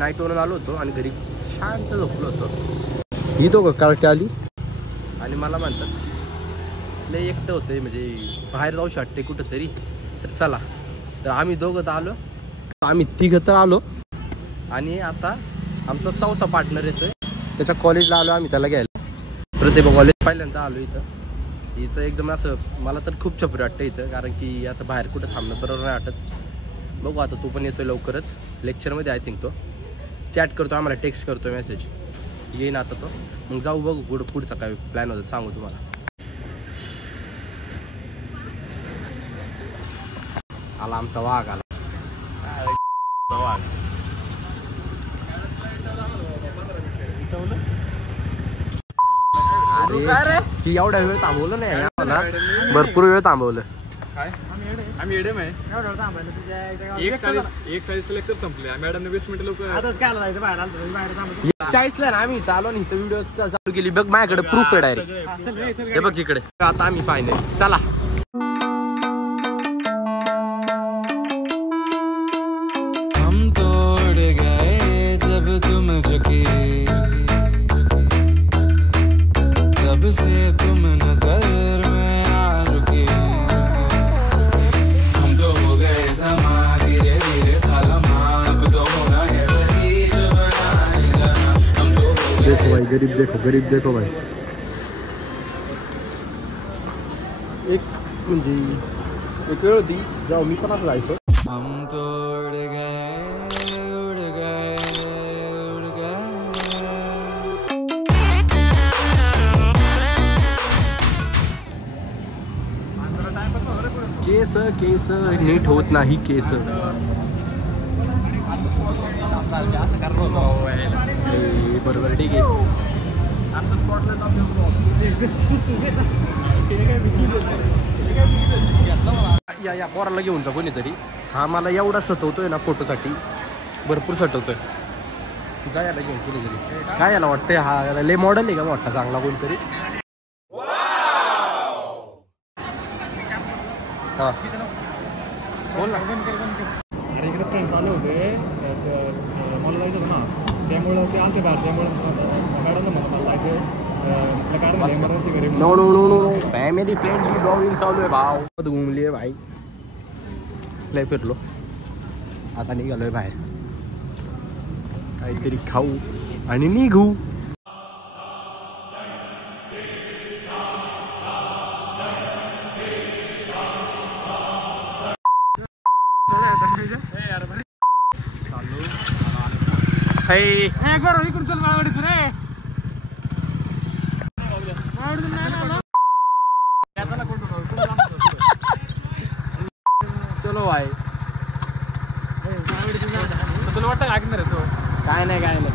नाईटवरून आलो होतो आणि घरी शांत झोपलो होतो. ही दोघं कार्टे आली आणि मला म्हणतात लय एकटं होतंय, म्हणजे बाहेर जाऊ शकते कुठं तरी, तर चला. तर आम्ही दोघं तर आलो, आम्ही तिघं तर आलो आणि आता आमचा चौथा पार्टनर येतोय. त्याच्या कॉलेजला आलो आम्ही त्याला घ्यायला. प्रतिभा कॉलेज पहिल्यांदा आलो इथं. हिचं एकदम असं मला तर खूप छपरी वाटतं इथं, कारण की असं बाहेर कुठं थांबणं बरोबर नाही वाटत. बघू आता तू पण येतोय लवकरच लेक्चरमध्ये. आय थिंक तो चॅट करतो, आम्हाला टेक्स्ट करतो, मेसेज येईन आता तो. मग जाऊ बघू पुढचा काय प्लॅन होतं सांगू तुम्हाला. आला आमचा वाघ आला. वाघ अरे की एवढा वेळ थांबवलं नाही आम्हाला, भरपूर वेळ थांबवलं. आम्ही एडम आहे. 1:40 लेक्चर संपले. मॅडमने 20 मिनिटं लोक 40ला ना आम्ही इथं आलो आणि इथं व्हिडिओ चालू केली. बघ माझ्याकडे प्रूफ आहे डायरेक्ट. हे बघ इकडे. आता आम्ही फायनल चला. हम तोड़ गए जब तुम झुकी, तब से तुम नजर में आ रुकी. हम तो हो गए समा धीरे धीरे थालमा, अब तो होना है वही जो बनाए जाना. हम तो देखो भाई गरीब, देखो गरीब, देखो भाई. एक म्हणजे एक वेळ होती जेव्हा मी पण असं जायचो. हम तोड़ गए उड़ गए उड़ गए. केस केस नीट होत नाही केस. बरोबर ठीक आहे. या पोराला घेऊन जा कोणीतरी. हा मला एवढा सतवतोय ना फोटोसाठी, भरपूर सटवतोय. जा याला घेऊन कोणीतरी. काय याला वाटतंय हा लय मॉडेल आहे का मोठा चांगला कोणतरी. हा बोल ना. अरे इकडे फ्रेंड्स आले होते, मला जायचं होतं ना, त्यामुळे ते आमच्या घरच्यामुळे मॅडमला म्हणतात जायचं कारण इमर्जन्सी घरी. No no no no family friendly blogging चालू आहे भाव. घुमली आहे भाई. लय फिरलो, आता निघालोय बाहेर. काहीतरी खाऊ आणि निघू. इकडून चल माळवाडीतून रे. चलो भाई. तुला वाटतं ऐकणार आहे तो. काय नाही काय नाही.